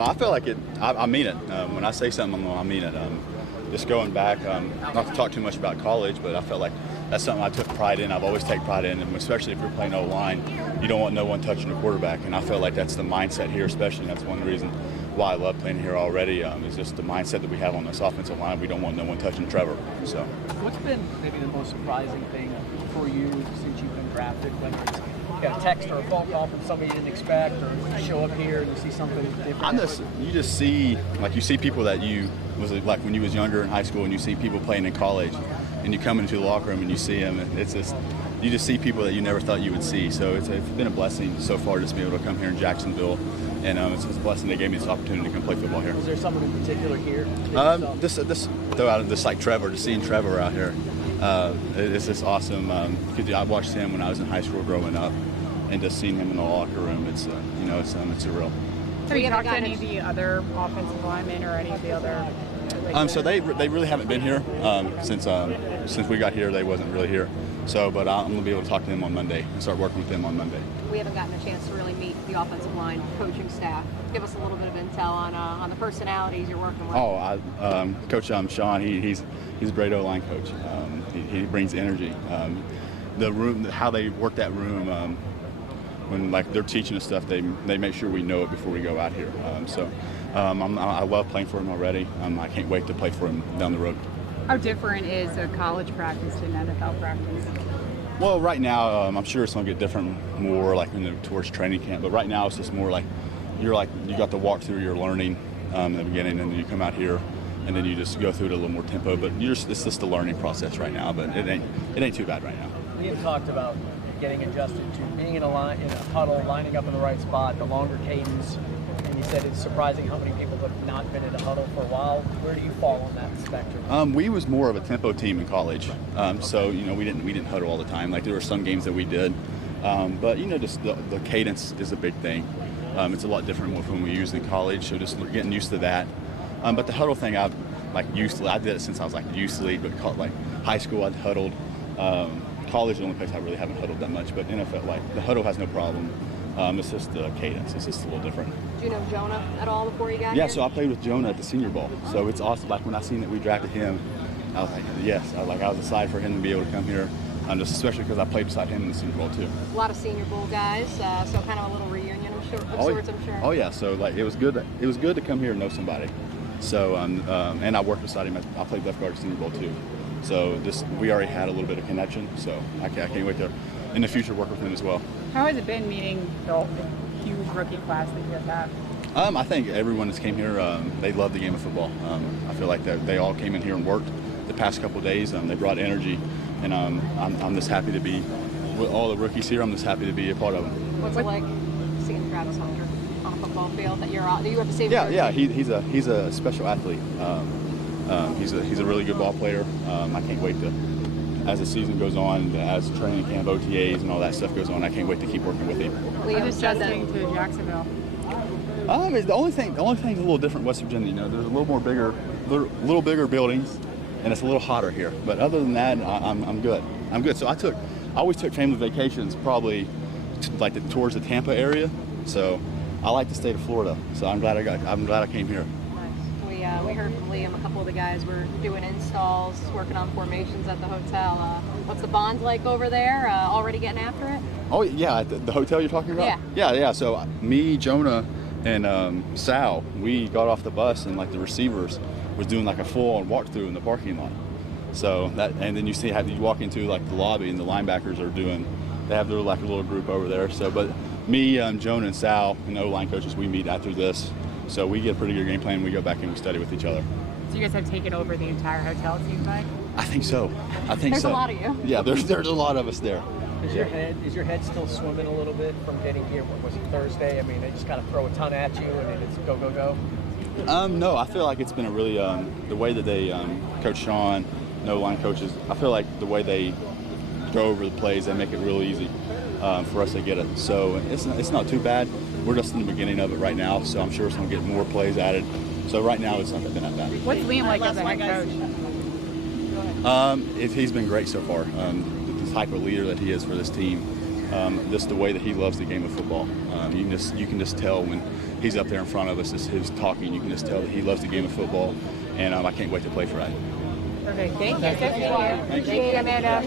I feel like I mean it. When I say something, I mean it. Just going back, not to talk too much about college, but I felt like that's something I took pride in. I've always taken pride in, and especially if you're playing O-line, you don't want no one touching the quarterback. And I felt like that's the mindset here, especially. And that's one reason why I love playing here already. Is just the mindset that we have on this offensive line. We don't want no one touching Trevor. So, what's been maybe the most surprising thing for you since you've been drafted? Whether it's a text or a phone call from somebody you didn't expect, or you show up here and you see something different? You just see, like, you see people that you was like when you was younger in high school, and you see people playing in college, and you come into the locker room and you see them, and it's just, you just see people that you never thought you would see. So it's been a blessing so far just to be able to come here in Jacksonville, and it's a blessing they gave me this opportunity to come play football here. Was there someone in particular here? This throw out of this, like Trevor, just seeing Trevor out here, it's just awesome. I watched him when I was in high school growing up, and just seeing him in the locker room, it's surreal. Have you talked to any of the other offensive linemen or any of the other? So they really haven't been here since we got here. They wasn't really here. So, but I'm gonna be able to talk to them on Monday and start working with them on Monday. We haven't gotten a chance to really meet the offensive line coaching staff. Give us a little bit of intel on the personalities you're working with. Coach Sean, he's a great O-line coach. He brings energy. The room, how they work that room. When like they're teaching us stuff, they make sure we know it before we go out here. I love playing for him already. I can't wait to play for him down the road. How different is a college practice to an NFL practice? Well, right now, I'm sure it's going to get different more like towards training camp. But right now, it's just more like you got to walk through your learning in the beginning, and then you come out here, and then you just go through it a little more tempo. But it's just a learning process right now. But it ain't too bad right now. We have talked about getting adjusted to being in a huddle, lining up in the right spot, the longer cadence, and you said it's surprising how many people have not been in a huddle for a while. Where do you fall on that spectrum? We was more of a tempo team in college, so we didn't huddle all the time. Like there were some games that we did, but just the cadence is a big thing. It's a lot different from what we used in college, so just getting used to that. But the huddle thing, I did it since I was like youth league, but like high school I'd huddled. College is the only place I really haven't huddled that much, but NFL, like the huddle has no problem. It's just the cadence. It's just a little different. Do you know Jonah at all before you got here? Yeah, so I played with Jonah at the Senior Bowl. So it's awesome. Like when I seen that we drafted him, I was like, yes. I was excited for him to be able to come here, just especially because I played beside him in the Senior Bowl too. A lot of Senior Bowl guys, so kind of a little reunion of sorts, I'm sure. Oh yeah. So like it was good. It was good to come here and know somebody. So and I worked beside him. I played left guard at Senior Bowl too. So we already had a little bit of connection, so I can't wait to, in the future, work with him as well. How has it been meeting the huge rookie class that you guys have? I think everyone that's came here, they love the game of football. I feel like they all came in here and worked the past couple of days. They brought energy, and I'm just happy to be with all the rookies here. I'm just happy to be a part of them. What's it like seeing Travis Hunter on a football field that you're on? Do you have to see him? Yeah. He's a special athlete. He's a really good ball player. I can't wait to, as the season goes on, as training camp, OTAs, and all that stuff goes on, I can't wait to keep working with him. How is adjusting to Jacksonville? The only thing's a little different in West Virginia. There's a little bigger buildings, and it's a little hotter here. But other than that, I'm good. I'm good. So I always took family vacations, probably towards the Tampa area. So I like the state of Florida. So I'm glad I came here. We heard from Liam, a couple of the guys were doing installs, working on formations at the hotel. What's the bond like over there? Already getting after it? Oh yeah, at the hotel you're talking about? Yeah. So me, Jonah, and Sal, we got off the bus, and like the receivers was doing like a full-on walkthrough in the parking lot. So and then you walk into like the lobby, and the linebackers they have their like a little group over there. So, but me, Jonah, and Sal, and O-line coaches, we meet after this. So we get a pretty good game plan. We go back and we study with each other. So you guys have taken over the entire hotel, it seems like? I think so. There's a lot of you. Yeah, there's a lot of us there. Is your head still swimming a little bit from getting here? What was it, Thursday? I mean, they just kind of throw a ton at you and then it's go, go, go? No, I feel like it's been a really, the way that they, Coach Sean, line coaches, I feel like the way they go over the plays, they make it real easy for us to get it. So it's not too bad. We're just in the beginning of it right now, so I'm sure it's going to get more plays added. So right now, it's not been that bad. What's Liam like as a head coach? He's been great so far. The type of leader that he is for this team, just the way that he loves the game of football. You can just tell when he's up there in front of us, he's talking. You can just tell that he loves the game of football, and I can't wait to play Friday. Okay, thank you. Appreciate it, Amanda.